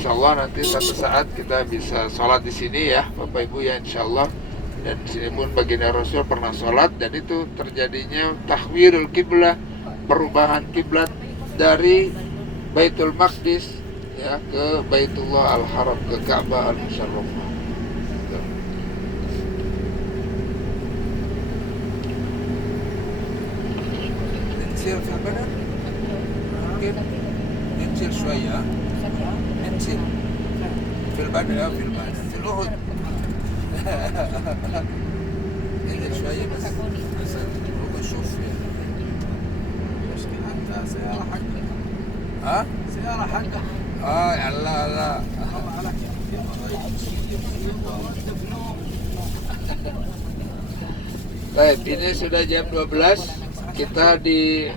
insya Allah nanti satu saat kita bisa sholat di sini ya Bapak Ibu ya, insya Allah. Dan di sini pun baginda Rasul pernah sholat, dan itu terjadinya tahwirul kiblah, perubahan kiblat dari Baitul Maqdis ya ke Baitullah Al-Haram, ke Ka'bah Al-Musharrafah. ننزل في البلد ممكن ننزل شوية، ننزل في البلد أو في البلد في الأهد ننزل شوية بس عشان نروح نشوف مشكلة أنت سيارة حقك ها؟ سيارة حقك يلا لا الله عليك Baik, ini sudah jam 12. Kita di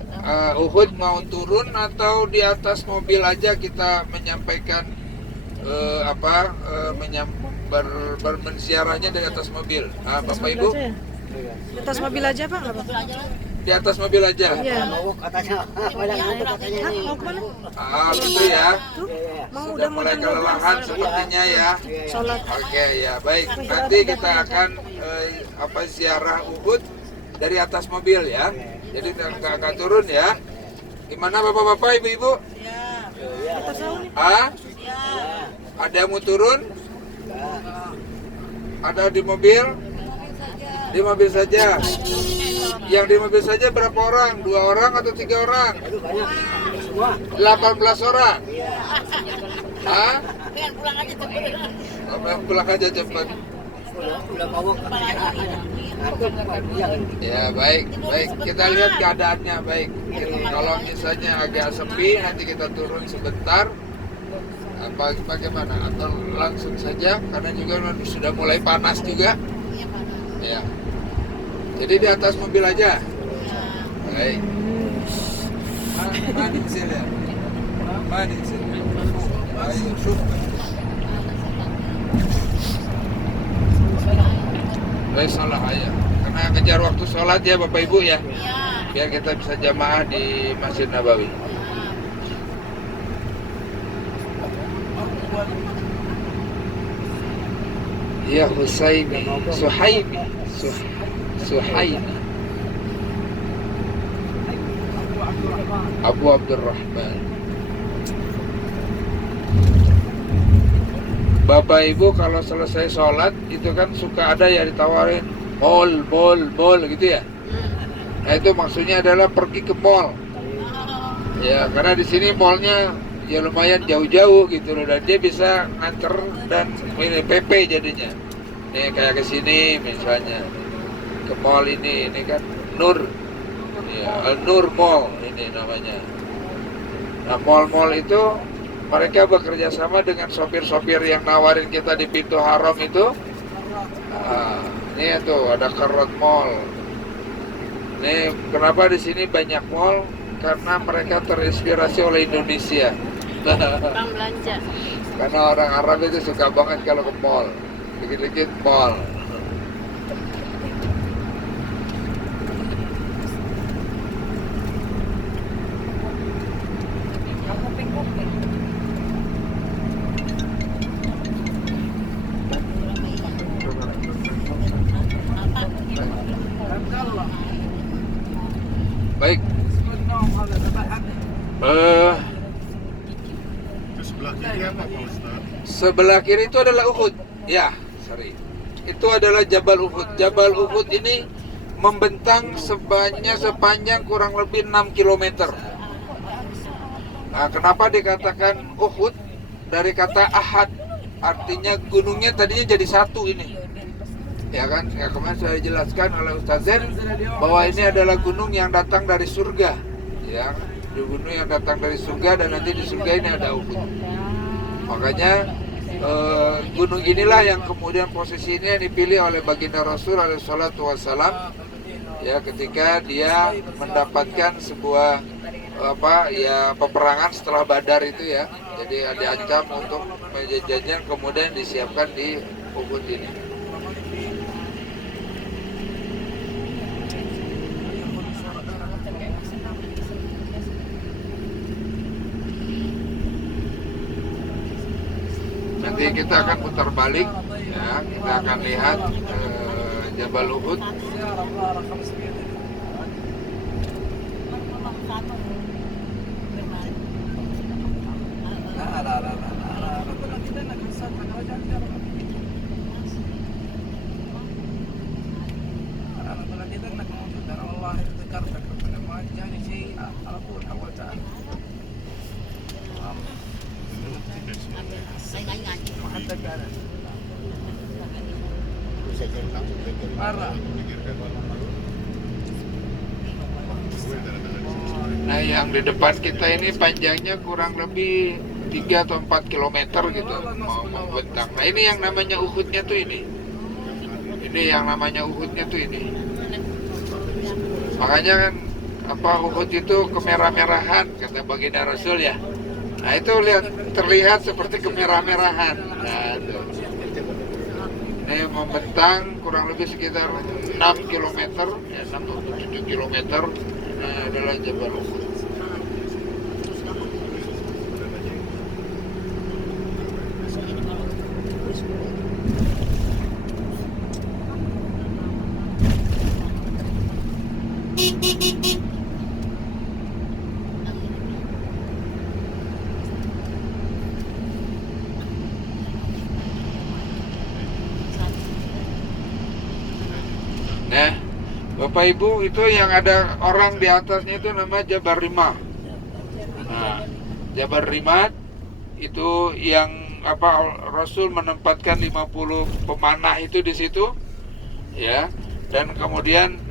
Uhud mau turun atau di atas mobil aja kita menyampaikan bermenziarahnya dari atas mobil. Bapak Ibu? Di atas mobil aja Pak, nggak apa-apa. Di atas mobil aja. Iya. Mau katanya, katanya nih. Mau kemana? Gitu ya. Tuh, mau Sudah udah mau mulai jam 12. kelelahan sepertinya ya. Sholat. Oke ya, baik. Nanti kita akan ziarah Uhud dari atas mobil ya. Jadi nggak akan turun ya. Gimana bapak-bapak, ibu-ibu? Atas sahur nih. Ada yang mau turun? Ada di mobil? Di mobil saja. Yang di mobil saja berapa orang? 2 orang atau 3 orang? 18 orang. Hah? Pulang aja cepat. Udah mau katanya. Ya baik. Kita lihat keadaannya baik. Kalau misalnya agak sepi, nanti kita turun sebentar. Bagaimana? Atau langsung saja? Karena juga sudah mulai panas juga. Ya. Jadi di atas mobil aja. Baik. Mana di sini? Mana di sini? Ayo, syuk. Baik, salah aja. Karena ngejar waktu sholat ya Bapak Ibu ya. Biar kita bisa jamaah di Masjid Nabawi. Ya Husaini, Suhaimi, Suhaimi, Abu Abdurrahman. Bapak Ibu kalau selesai sholat itu kan suka ada ya ditawarin bol gitu ya. Nah itu maksudnya adalah pergi ke mall. Ya karena di sini mallnya ya lumayan jauh-jauh gitu loh, dan dia bisa nganter dan ini PP jadinya. Nih kayak ke sini misalnya ke mall ini kan Nur, ya Al Nur Mall ini namanya. Nah mall-mall itu mereka bekerja sama dengan sopir-sopir yang nawarin kita di pintu haram itu. Nah, ini tuh ada Karot Mall. Nih kenapa di sini banyak mall? Karena mereka terinspirasi oleh Indonesia. Bang belanja. Karena orang Arab itu suka banget kalau ke mall, dikit-dikit mall. Baik. Sebelah kiri apa Pak Ustaz? Sebelah kiri itu adalah Uhud. Ya, sorry. Itu adalah Jabal Uhud. Jabal Uhud ini membentang sepanjang kurang lebih 6 km. Nah, kenapa dikatakan Uhud? Dari kata Ahad, artinya gunungnya tadinya jadi satu ini. Ya kan, ya kemarin sudah dijelaskan oleh Ustaz Zen bahwa ini adalah gunung yang datang dari surga. Ya, gunung yang datang dari surga, dan nanti di surga ini ada Uhud. Makanya gunung inilah yang kemudian posisinya dipilih oleh baginda Rasul alaihissalatu wassalam ya ketika dia mendapatkan sebuah peperangan setelah Badar itu ya. Jadi diancam untuk menjajahnya, kemudian disiapkan di Uhud ini. Nanti kita akan putar balik, ya, kita akan lihat Jabal Uhud. Bisa jadi langsung ke Parah. Pikirkan malu-malu. Gue darah-darah di sini. Nah, yang di depan kita ini panjangnya kurang lebih 3 atau 4 kilometer gitu, mau membentang. Nah, ini yang namanya Uhudnya tuh ini. Ini yang namanya Uhudnya tuh ini. Makanya kan Uhud itu kemerah-merahan kata baginda Rasul ya. Nah, itu terlihat seperti kemerah-merahan. Nah, itu. Ini membentang kurang lebih sekitar 6 km, ya 6 atau 7 km. Nah, adalah Jabal Uhud. Nah, Bapak Ibu, itu yang ada orang di atasnya itu nama Jabal Rimah. Nah, Jabal Rimah itu yang Rasul menempatkan 50 pemanah itu di situ, ya, dan kemudian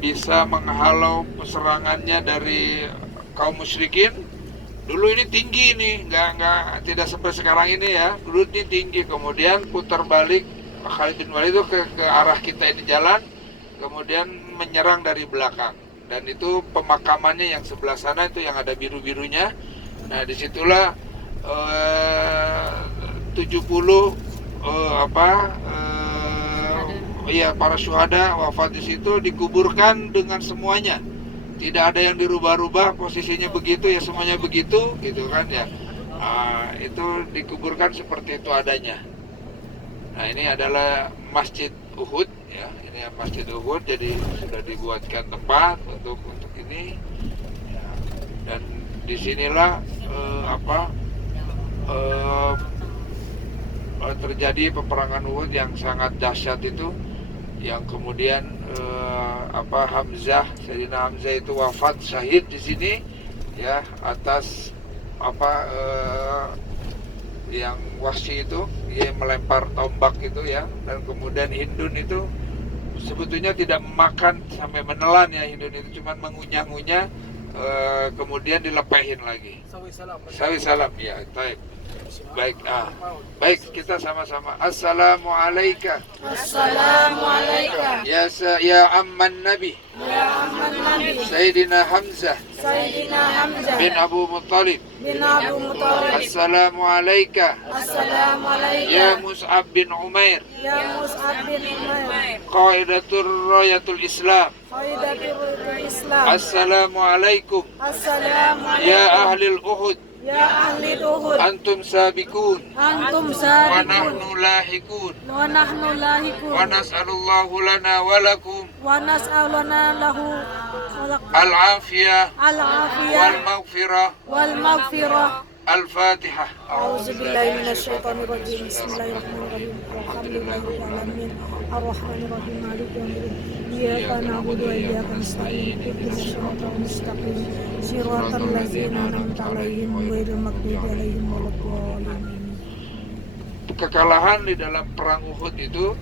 bisa menghalau serangannya dari kaum musyrikin. Dulu ini tinggi nih, tidak sampai sekarang ini ya. Dulu ini tinggi, kemudian putar balik Khalid bin Walid itu ke arah kita ini jalan, kemudian menyerang dari belakang. Dan itu pemakamannya yang sebelah sana itu yang ada biru-birunya. Nah, disitulah 70 para syuhada wafat di situ, dikuburkan dengan semuanya. Tidak ada yang dirubah-rubah posisinya begitu ya, semuanya begitu gitu kan ya. Itu dikuburkan seperti itu adanya. Nah, ini adalah Masjid Uhud ya. Ini Masjid Uhud, jadi sudah dibuatkan tempat untuk ini. Ya. Dan disinilah terjadi peperangan Uhud yang sangat dahsyat itu, yang kemudian Hamzah, Sayyidina Hamzah itu wafat syahid di sini ya, atas yang Wahsy itu dia melempar tombak itu ya, dan kemudian Hindun itu sebetulnya tidak memakan sampai menelan ya, Hindun itu cuma mengunyah-ngunyah, kemudian dilepehin lagi. Sawi salam ya, taib. Baik, kita sama-sama. Assalamualaikum. Assalamualaikum. Ya amman Nabi. Ya Ahmad Nabi. Sayyidina Hamzah Sayyidina Hamzah bin Abu Muttalib. bin Abu Muttalib. Assalamualaikum. Assalamualaikum. Ya Mus'ab bin Umair. Ya Mus'ab bin Umair. Qaidatul Rayatul Islam. Qaidatul Islam. Assalamualaikum. Assalamualaikum. Ya Ahlil Uhud. Ya ahli Uhud. Antum sabiqun. Antum Wa sabiqun. nahnu lahiqun. Wa nahnu lahikun. Wa nas'alullahu lana wa lakum Wa nas'aluna lahu al-afiyah al-afiyah wal maghfirah. wal maghfirah. Al-Fatihah. A'udzubillahi minasyaitonir rajim. Bismillahirrahmanirrahim. Alhamdulillahirabbil alamin. Arrahmanir rahim. Maliki yaumiddin. Iyyaka na'budu wa iyyaka nasta'in. Ihdinas siratal mustaqim. Shiratal ladzina an'amta 'alaihim ghairil maghdubi 'alaihim waladdallin. Kekalahan di dalam perang Uhud itu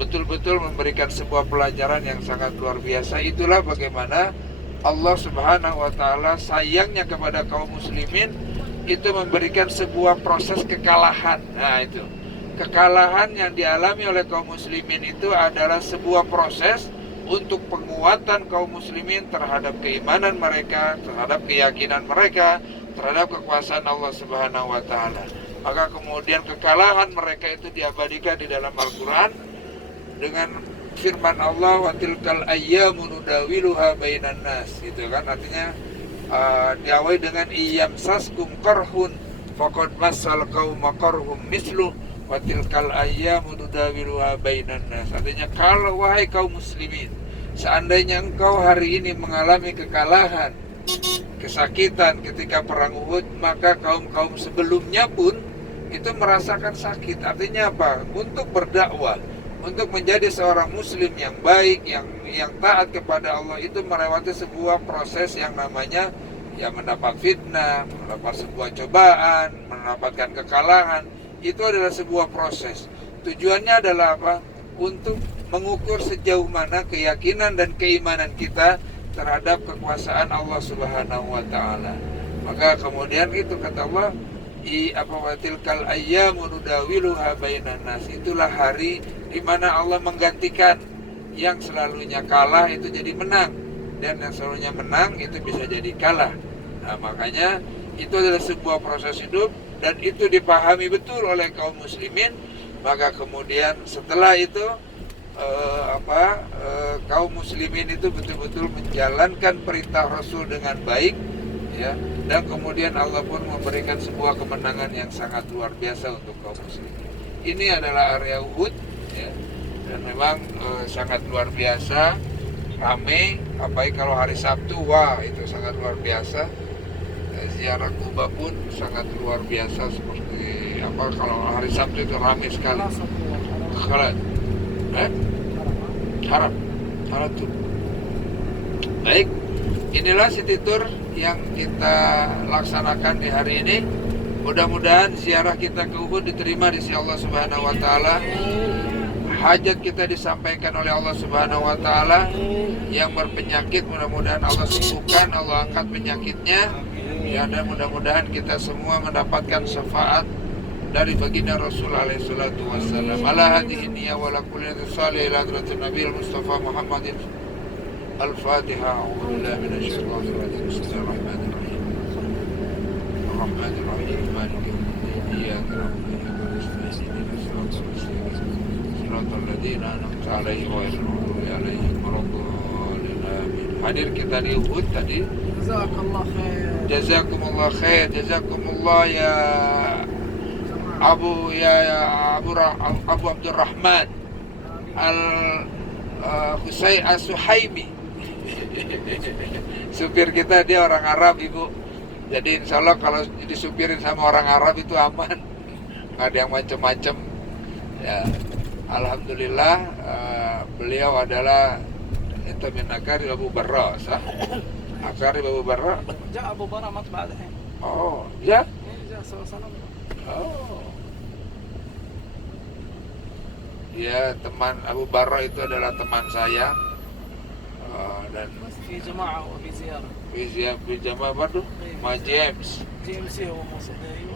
betul-betul memberikan sebuah pelajaran yang sangat luar biasa. Itulah bagaimana Allah Subhanahu wa taala sayangnya kepada kaum muslimin, itu memberikan sebuah proses kekalahan. Nah, itu kekalahan yang dialami oleh kaum muslimin itu adalah sebuah proses untuk penguatan kaum muslimin terhadap keimanan mereka, terhadap keyakinan mereka, terhadap kekuasaan Allah Subhanahu wa taala. Maka kemudian kekalahan mereka itu diabadikan di dalam Al-Qur'an dengan firman Allah, wa tilkal ayyamu nudawiluha bainan nas, gitu kan, artinya diawali dengan iyamsaskum qarhun faqad massal qauma qarhum mislu wa tilkal ayyamu nudawiluha bainan nas. Artinya, kalau wahai kaum muslimin, seandainya engkau hari ini mengalami kekalahan, kesakitan ketika perang Uhud, maka kaum-kaum sebelumnya pun itu merasakan sakit. Artinya apa? Untuk berdakwah, untuk menjadi seorang muslim yang baik, yang taat kepada Allah, itu melewati sebuah proses yang namanya ya mendapat fitnah, mendapat sebuah cobaan, mendapatkan kekalahan. Itu adalah sebuah proses. Tujuannya adalah apa? Untuk mengukur sejauh mana keyakinan dan keimanan kita terhadap kekuasaan Allah Subhanahu wa taala. Maka kemudian itu kata Allah, tilkal ayyamu nudawiluha bainan nas. Itulah hari di mana Allah menggantikan yang selalunya kalah itu jadi menang, dan yang selalunya menang itu bisa jadi kalah. Nah, makanya itu adalah sebuah proses hidup, dan itu dipahami betul oleh kaum muslimin. Maka kemudian setelah itu kaum muslimin itu betul-betul menjalankan perintah Rasul dengan baik, ya, dan kemudian Allah pun memberikan sebuah kemenangan yang sangat luar biasa untuk kaum muslimin. Ini adalah area Uhud, ya, dan memang sangat luar biasa, ramai. Apalagi kalau hari Sabtu, wah itu sangat luar biasa. Ziarah Kuba pun sangat luar biasa, seperti apa, kalau hari Sabtu itu ramai sekali. Harap tuh. Baik, inilah city tour yang kita laksanakan di hari ini. Mudah-mudahan ziarah kita ke Uhud diterima di sisi Allah Subhanahu wa taala. Hajat kita disampaikan oleh Allah Subhanahu wa taala. Yang berpenyakit mudah-mudahan Allah sembuhkan, Allah angkat penyakitnya. Ya, dan mudah-mudahan kita semua mendapatkan syafaat dari baginda Rasul alaihi salatu wassalam. Ala hadhihi niyya wa la kulli salih ila hadratin nabiyil mustafa Muhammadin. Al-Fatihah. A'udzu billahi minasy syaithanir rajim. Bismillahirrahmanirrahim. Ar-Rahmanir-Rahim. Maliki yaumiddin. Iyyaka na'budu wa iyyaka nasta'in. Ihdinas siratal ladzina an'amta 'alaihim ghairil maghdubi 'alaihim waladdallin. Amin. Hadir kita di Uhud tadi. Jazakallah khair. Jazakumullah khair. Jazakumullah ya Abu Abdurrahman Al-Husayn As-Suhaimi. Supir kita dia orang Arab, Ibu. Jadi insya Allah kalau disupirin sama orang Arab itu aman, nggak ada yang macam-macam. Ya, alhamdulillah beliau adalah itu min akari Abu Barra, sah? Akari Abu Barra. جاء أبو برا مطبع الحين. Oh, ya? جاء صلى. Oh. Ya, teman Abu Barra itu adalah teman saya. Dan في جماعة وفي زيارة. في جماعة برضو مع جيمس. جيمس هو موصل يوسف.